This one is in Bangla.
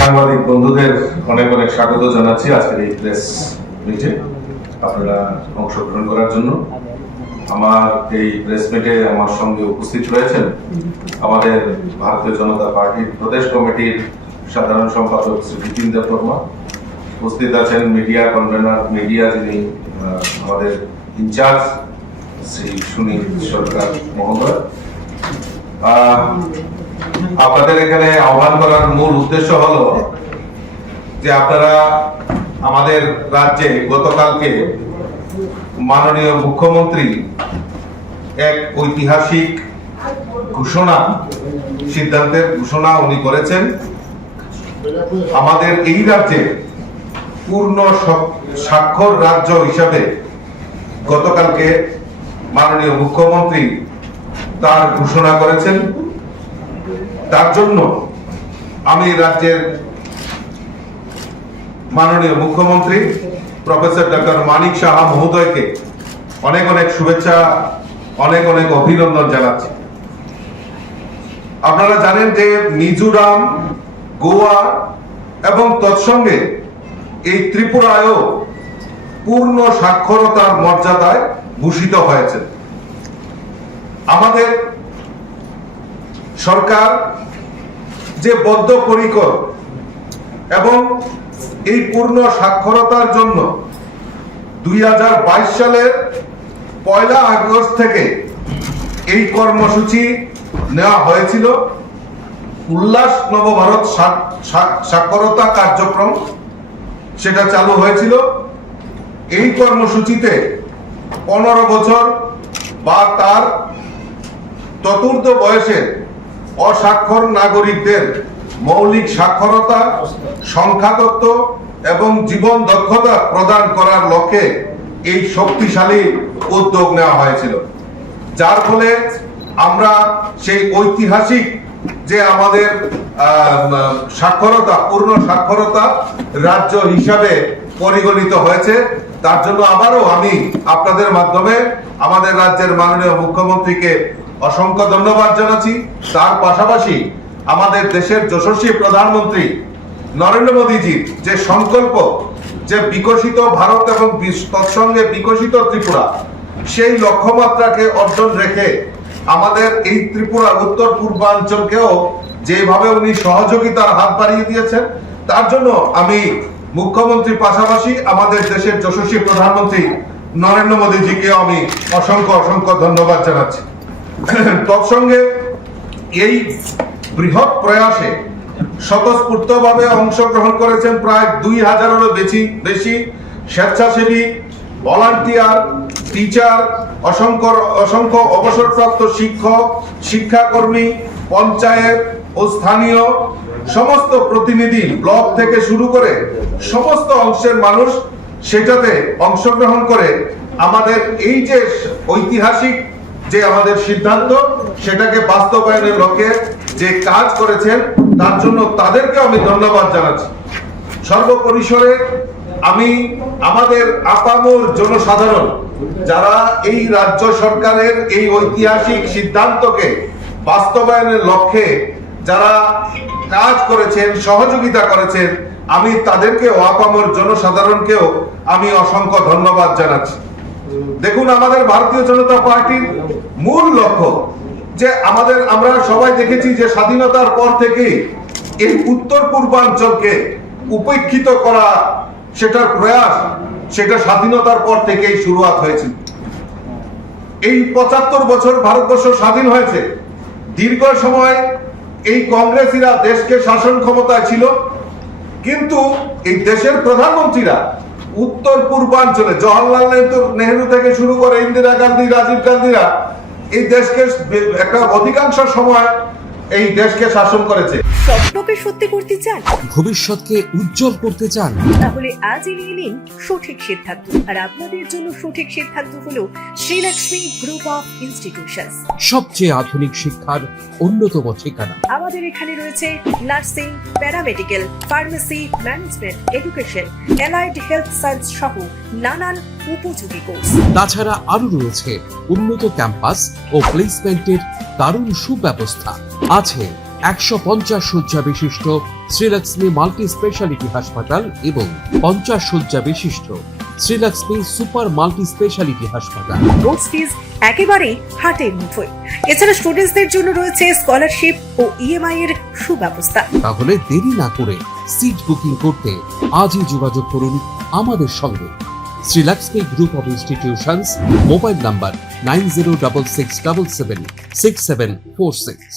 সাংবাদিক বন্ধুদের অনেক অনেক স্বাগত জানাচ্ছি আজকের এই প্রেস মিটে আপনারা অংশগ্রহণ করার জন্য। আমার এই প্রেস মিটে আমার সঙ্গে উপস্থিত রয়েছেন আমাদের ভারতীয় জনতা পার্টির প্রদেশ কমিটির সাধারণ সম্পাদক শ্রী বিপিন দেববর্মা, উপস্থিত আছেন মিডিয়া কনভেনার মিডিয়া যিনি আমাদের ইনচার্জ শ্রী সুনীল সরকার মহোদয়। আপনাদের এখানে আহ্বান করার মূল উদ্দেশ্য হলো যে আপনারা আমাদের রাজ্যে গতকালকে মাননীয় মুখ্যমন্ত্রী এক ঐতিহাসিক সিদ্ধান্তের ঘোষণা উনি করেছেন। আমাদের এই রাজ্যে পূর্ণ স্বাক্ষর রাজ্য হিসাবে গতকালকে মাননীয় মুখ্যমন্ত্রী তার ঘোষণা করেছেন। তার জন্য আমি রাজ্যের মাননীয় মুখ্যমন্ত্রী প্রফেসর ডক্টর মানিক সাহা মহোদয়কে অনেক অনেক শুভেচ্ছা, অনেক অনেক অভিনন্দন জানাচ্ছি। আপনারা জানেন যে মিজোরাম, গোয়া এবং তৎসঙ্গে এই ত্রিপুরায়ও পূর্ণ সাক্ষরতার মর্যাদায় ভূষিত হয়েছে। আমাদের সরকার যে বদ্ধপরিকর এবং এই পূর্ণ সাক্ষরতার জন্য 2022 সালের 1 আগস্ট থেকে এই কর্মসূচি নেওয়া হয়েছিল। উল্লাস নবভারত সাক্ষরতা কার্যক্রম সেটা চালু হয়েছিল। এই কর্মসূচিতে 15 বছর বা তার চতুর্থ বয়সের অস্বাক্ষর নাগরিকদের মৌলিক সাক্ষরতা, সংখ্যাতত্ত্ব এবং জীবন দক্ষতা প্রদান করার লক্ষ্যে এই শক্তিশালী উদ্যোগ নেওয়া হয়েছিল, যার ফলে আমরা সেই ঐতিহাসিক যে আমাদের সাক্ষরতা, পূর্ণ সাক্ষরতা রাজ্য হিসাবে পরিগণিত হয়েছে। তার জন্য আবারও আমি আপনাদের মাধ্যমে আমাদের রাজ্যের মাননীয় মুখ্যমন্ত্রীকে অসংখ্য ধন্যবাদ জানাচ্ছি। তার পাশাপাশি আমাদের দেশের যশস্বী প্রধানমন্ত্রী নরেন্দ্র মোদীজির যে সংকল্প, যে বিকশিত ভারত এবং তৎসঙ্গে বিকশিত ত্রিপুরা, সেই লক্ষ্যমাত্রাকে অর্জন রেখে আমাদের এই ত্রিপুরা উত্তর পূর্বাঞ্চলকেও যেভাবে উনি সহযোগিতার হাত বাড়িয়ে দিয়েছেন, তার জন্য আমি মুখ্যমন্ত্রীর পাশাপাশি আমাদের দেশের যশস্বী প্রধানমন্ত্রী নরেন্দ্র মোদীজিকেও আমি অসংখ্য অসংখ্য ধন্যবাদ জানাচ্ছি। তৎসঙ্গে এই বৃহৎ প্রয়াসে স্বতঃস্ফূর্তভাবে অংশগ্রহণ করেছেন প্রায় 2000-এরও বেশি স্বেচ্ছাসেবী, ভলান্টিয়ার, টিচার, অসংখ্য অবসরপ্রাপ্ত শিক্ষক, শিক্ষাকর্মী, পঞ্চায়েত ও স্থানীয় সমস্ত প্রতিনিধি, ব্লক থেকে শুরু করে সমস্ত অংশের মানুষ সেটাতে অংশগ্রহণ করে আমাদের এই যে ঐতিহাসিক যে আমাদের সিদ্ধান্ত সেটাকে বাস্তবায়নের লক্ষ্যে যে কাজ করেছেন, তার জন্য তাদেরকে আমি ধন্যবাদ জানাচ্ছি। সর্বপরিসরে আমি আমাদের আপামর জনসাধারণ যারা এই রাজ্য সরকারের এই ঐতিহাসিক সিদ্ধান্তকে বাস্তবায়নের লক্ষ্যে যারা কাজ করেছেন, সহযোগিতা করেছেন, আমি তাদেরকেও, আপামর জনসাধারণকেও আমি অসংখ্য ধন্যবাদ জানাচ্ছি। দেখুন, আমাদের ভারতীয় জনতা পার্টির মূল লক্ষ্য যে আমরা সবাই দেখেছি যে স্বাধীনতার পর থেকে এই উত্তর পূর্বাঞ্চলকে উপেক্ষিত করা, সেটার প্রয়াস, সেটা স্বাধীনতার পর থেকেই শুরুয়াত হয়েছিল। এই 75 বছর ভারতবর্ষ স্বাধীন হয়েছে। দীর্ঘ সময় এই কংগ্রেসীরা দেশকে শাসন ক্ষমতায় ছিল, কিন্তু এই দেশের প্রধানমন্ত্রীরা উত্তর পূর্বাঞ্চলে জওহরলাল নেহেরু থেকে শুরু করে ইন্দিরা গান্ধী, রাজীব গান্ধীরা এই দেশকে একটা অধিকাংশ সময় এই দেশকে শাসন করেছে। স্বপ্নকে সত্যি করতে চান, ভবিষ্যৎকে উজ্জ্বল করতে চান, তাহলে আজই নিয়ে নিন সঠিক সিদ্ধান্ত। আর আপনাদের জন্য সঠিক সিদ্ধান্ত হলো শ্রীলক্ষ্মী গ্রুপ অফ ইনস্টিটিউশনস, সবচেয়ে আধুনিক শিক্ষার অন্যতম ঠিকানা। আমাদের এখানে রয়েছে nursing, paramedical, pharmacy, management, education, allied health science সহ নানান উপযোগী কোর্স। তাছাড়া আরো রয়েছে উন্নত ক্যাম্পাস ও প্লেসমেন্টের দারুণ সুব্যবস্থা। আছে 150 শয্যা বিশিষ্ট শ্রীলক্ষ্মী মাল্টি স্পেশালিটি হাসপাতাল এবং 50 শয্যা বিশিষ্ট শ্রীলক্ষ্মী সুপার মাল্টি স্পেশালিটি হাসপাতাল। কোর্স ফিজ একেবারেই হাতের মুঠোয়। এছাড়া স্টুডেন্টসদের জন্য রয়েছে স্কলারশিপ ও ইএমআই এর সুব্যবস্থা। তাহলে দেরি না করে সিট বুকিং করতে আজই যোগাযোগ করুন আমাদের সঙ্গে। Srilakshmi group of institutions, mobile number 9066776746।